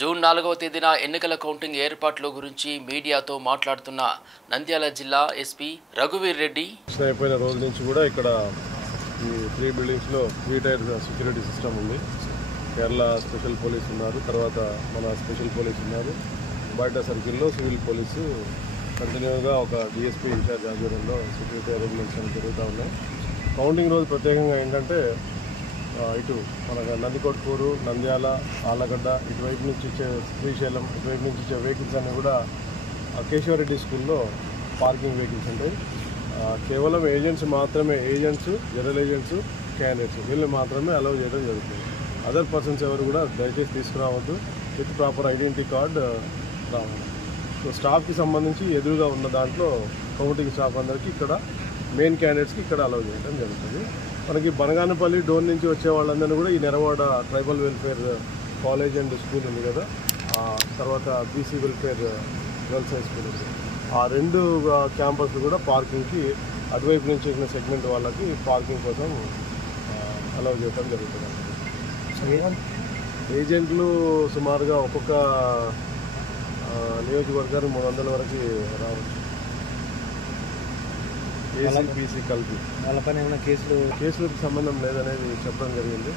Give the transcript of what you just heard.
June 4వ తేదీన ఎన్నికల కౌంటింగ్ ఏర్పాట్ల గురించి మీడియాతో మాట్లాడుతున్న నంద్యాల జిల్లా ఎస్పీ రఘువీర్ రెడ్డి అయిపోయిన రోజు నుంచి కూడా ఇక్కడ ఈ 3 బిల్డింగ్స్లో 3 టైర్ సెక్యూరిటీ సిస్టమ్ ఉంది. కేరళ స్పెషల్ పోలీస్ ఉన్నారు, తర్వాత మన స్పెషల్ పోలీస్ ఉన్నారు, బయట సర్కిల్లో సివిల్ పోలీసు కంటిన్యూగా ఒక డిఎస్పీ ఇన్ఛార్జ్ ఆధ్వర్యంలో సెక్యూరిటీ అరేంజ్మెంట్స్ అని జరుగుతూ ఉన్నాయి. కౌంటింగ్ రోజు ప్రత్యేకంగా ఏంటంటే ఇటు మన నందికొట్కూరు, నంద్యాల, ఆలగడ్డ ఇటువైపు నుంచి ఇచ్చే శ్రీశైలం ఇటువైపు నుంచి ఇచ్చే వెహికల్స్ అన్నీ కూడా కేశవరెడ్డి స్కూల్లో పార్కింగ్ వెహికల్స్ ఉంటాయి. కేవలం ఏజెంట్స్ మాత్రమే, ఏజెంట్స్, జనరల్ ఏజెంట్స్, క్యాండిడేట్స్ వీళ్ళు మాత్రమే అలౌ చేయడం జరుగుతుంది. అదర్ పర్సన్స్ ఎవరు కూడా దయచేసి తీసుకురావద్దు. విత్ ప్రాపర్ ఐడెంటిటీ కార్డ్ రావాలి. సో స్టాఫ్కి సంబంధించి ఎదురుగా ఉన్న దాంట్లో కౌంటింగ్ స్టాఫ్ అందరికీ ఇక్కడ మెయిన్ క్యాండిడేట్స్కి ఇక్కడ అలౌ చేయడం జరుగుతుంది. మనకి బనగానపల్లి డోన్ నుంచి వచ్చే వాళ్ళందరినీ కూడా ఈ Neravada tribal welfare college and school ఉంది కదా, తర్వాత BC welfare girls high school ఉంది, ఆ 2 క్యాంపస్లు కూడా పార్కింగ్కి అటువైపు నుంచి వచ్చిన సెగ్మెంట్ వాళ్ళకి పార్కింగ్ కోసం అలౌ చేయడం జరుగుతుంది. ఏజెంట్లు సుమారుగా ఒక్కొక్క నియోజకవర్గానికి 300 వరకు రావచ్చు. ఏసీ, బీసీ కలిపి. వాళ్ళ పైన ఏమైనా కేసులకు సంబంధం లేదనేది చెప్పడం జరిగింది.